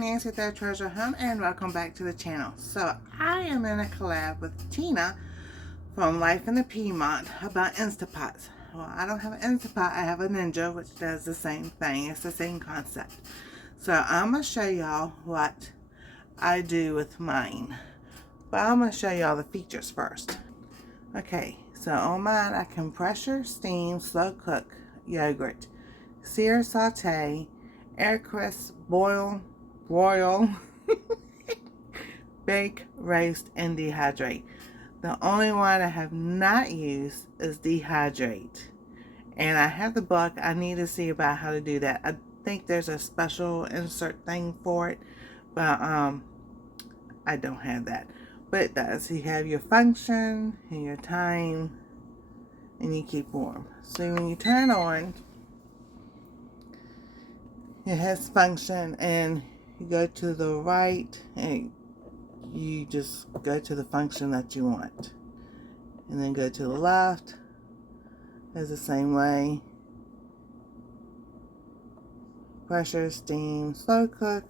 Nancy the Treasure Hunt, and welcome back to the channel. So I am in a collab with Tina from Life in the Piedmont about Instapots. Well, I don't have an Instapot, I have a Ninja, which does the same thing. It's the same concept. So I'm going to show y'all what I do with mine. But I'm going to show y'all the features first. Okay, so on mine I can pressure, steam, slow cook yogurt, sear, saute, air crisp, boil, broil, bake, roast, and dehydrate. The only one I have not used is dehydrate. And I have the book. I need to see about how to do that. I think there's a special insert thing for it, but I don't have that. But it does. You have your function and your time, and you keep warm. So when you turn on, it has function, and you go to the right and you just go to the function that you want, and then go to the left is the same way. Pressure, steam, slow cook,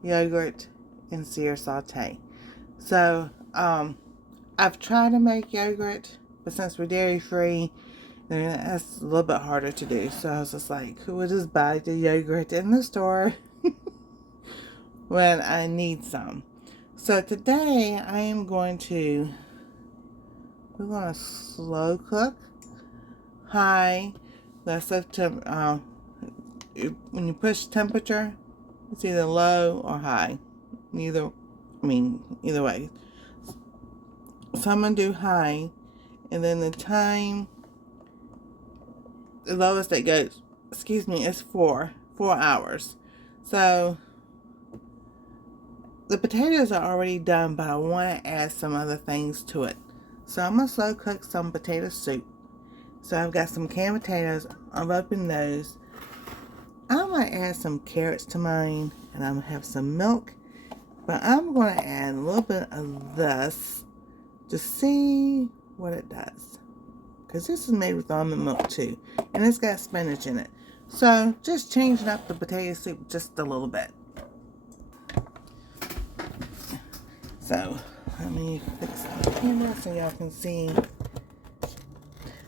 yogurt, and sear, saute. So I've tried to make yogurt, but since we're dairy free, then that's a little bit harder to do. So I was just like, who would just buy the yogurt in the store when I need some? So today I am going to, we're going to slow cook, high, that's up to, when you push temperature, it's either low or high. Either way. So I'm going to do high, and then the time, the lowest it goes, is 4 hours. So the potatoes are already done, but I want to add some other things to it. So I'm going to slow cook some potato soup. So I've got some canned potatoes. I've opened those. I'm going to add some carrots to mine, and I'm going to have some milk. But I'm going to add a little bit of this to see what it does. Because this is made with almond milk too. And it's got spinach in it. So just changing up the potato soup just a little bit. So let me fix the camera so y'all can see.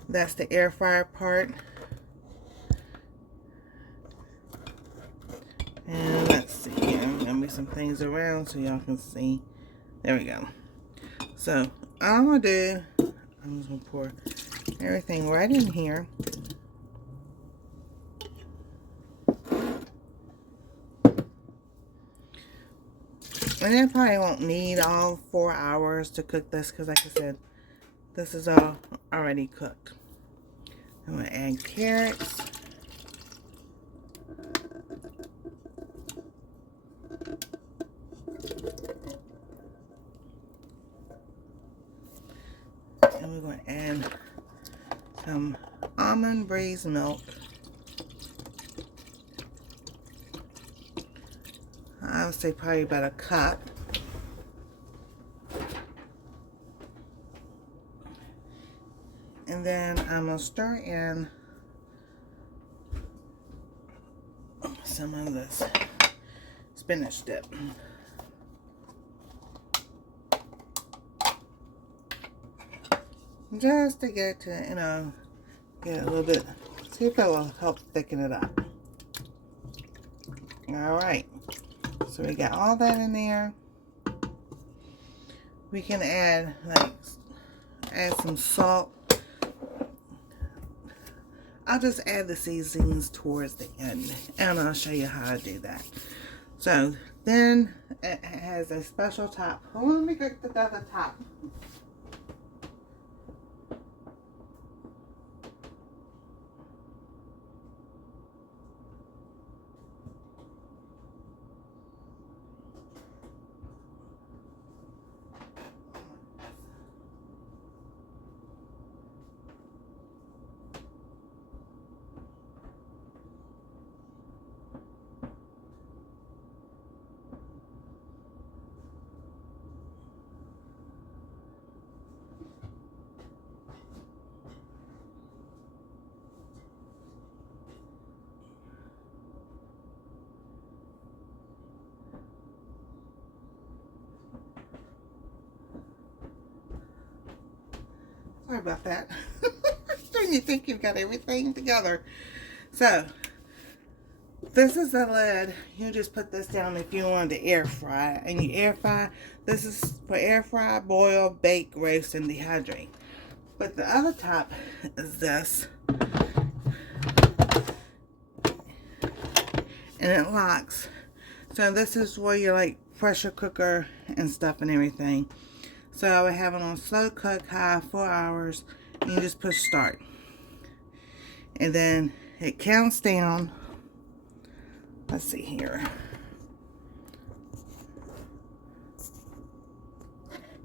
That's the air fryer part. And let's see, I'm gonna move some things around so y'all can see. There we go. So all I'm gonna do, I'm just gonna pour everything right in here. And I probably won't need all 4 hours to cook this because, like I said, this is all already cooked. I'm gonna add carrots. And we're going to add some almond braised milk. I would say probably about a cup. And then I'm going to stir in some of this spinach dip. Just to get to, get a little bit, see if it will help thicken it up. Alright, so we got all that in there. We can add, add some salt. I'll just add the seasonings towards the end, and I'll show you how I do that. So, then it has a special top. Oh, let me get the other top. Sorry about that. Don't you think you've got everything together? So, this is the lid. You just put this down if you want to air fry. And you air fry. This is for air fry, boil, bake, roast, and dehydrate. But the other top is this. And it locks. So this is where your like pressure cooker and stuff and everything. So I would have it on slow cook, high, 4 hours. And you just push start. And then it counts down. Let's see here.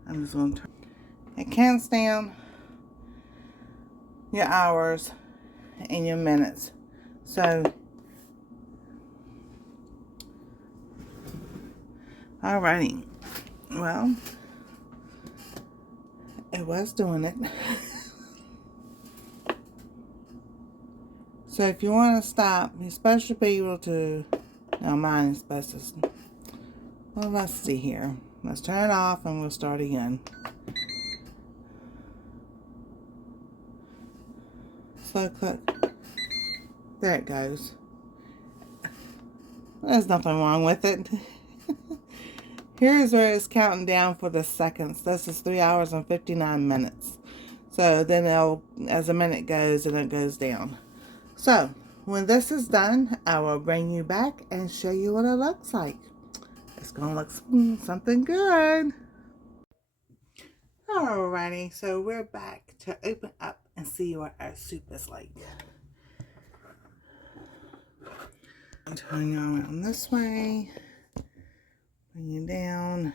I'm just going to turn. It counts down your hours and your minutes. So, alrighty. Well, it was doing it. So if you want to stop, you're supposed to be able to, now mine is supposed to, well, let's see here. Let's turn it off and we'll start again. Slow cook. There it goes. There's nothing wrong with it. Here's where it's counting down for the seconds. This is 3 hours and 59 minutes. So then as a minute goes, and it goes down. So, when this is done, I will bring you back and show you what it looks like. It's going to look something good. Alrighty, so we're back to open up and see what our soup is like. Turn you around this way. Bring you down.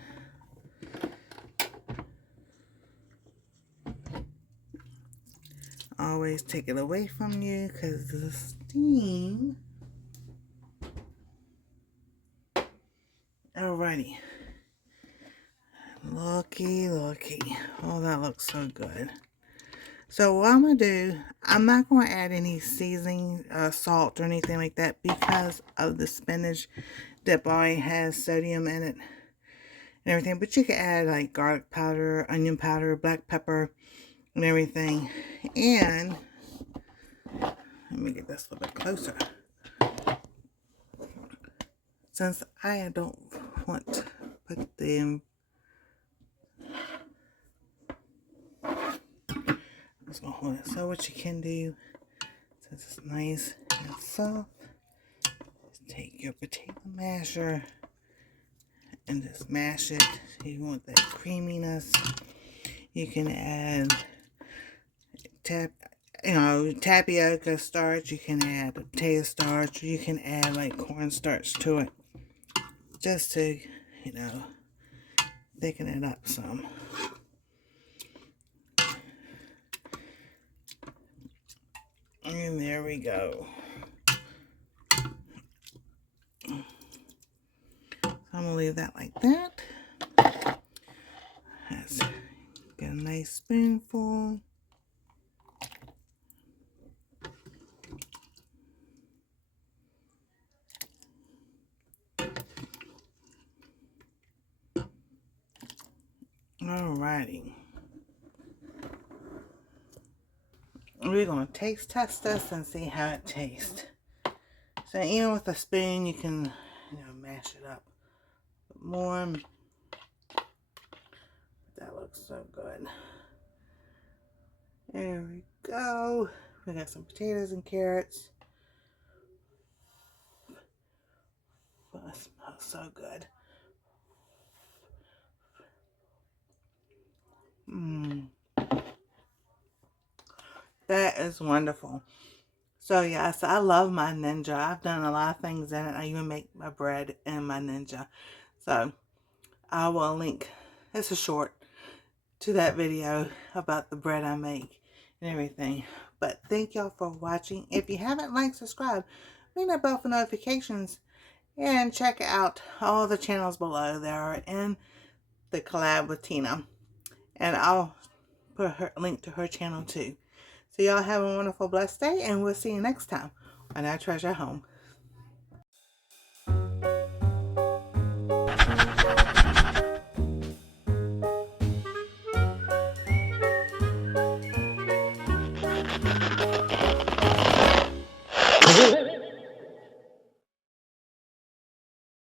Always take it away from you because the steam. Alrighty. Looky. Oh, that looks so good. So what I'm going to do, I'm not going to add any seasoning, salt or anything like that because of the spinach dip already has sodium in it and everything. But you can add like garlic powder, onion powder, black pepper, and everything. And let me get this a little bit closer. Since I don't want to put them, I'm just gonna hold it. So what you can do, since it's nice and soft, is take your potato masher and just mash it. If you want that creaminess, you can add tapioca starch, you can add potato starch, you can add like cornstarch to it, just to, thicken it up some. And there we go. So I'm gonna leave that like that. Let's get a nice spoonful. Alrighty. We're going to taste test this and see how it tastes. So even with a spoon, you can, mash it up more. That looks so good. There we go. We got some potatoes and carrots. Oh, it smells so good. That is wonderful. So yes, I love my Ninja. I've done a lot of things in it. I even make my bread in my Ninja. So I will link, it's a short, to that video about the bread I make and everything. But thank y'all for watching. If you haven't liked, subscribe, ring that bell for notifications, and check out all the channels below. They are in the collab with Tina. And I'll put her link to her channel too. So y'all have a wonderful, blessed day, and we'll see you next time on Our Treasure Home.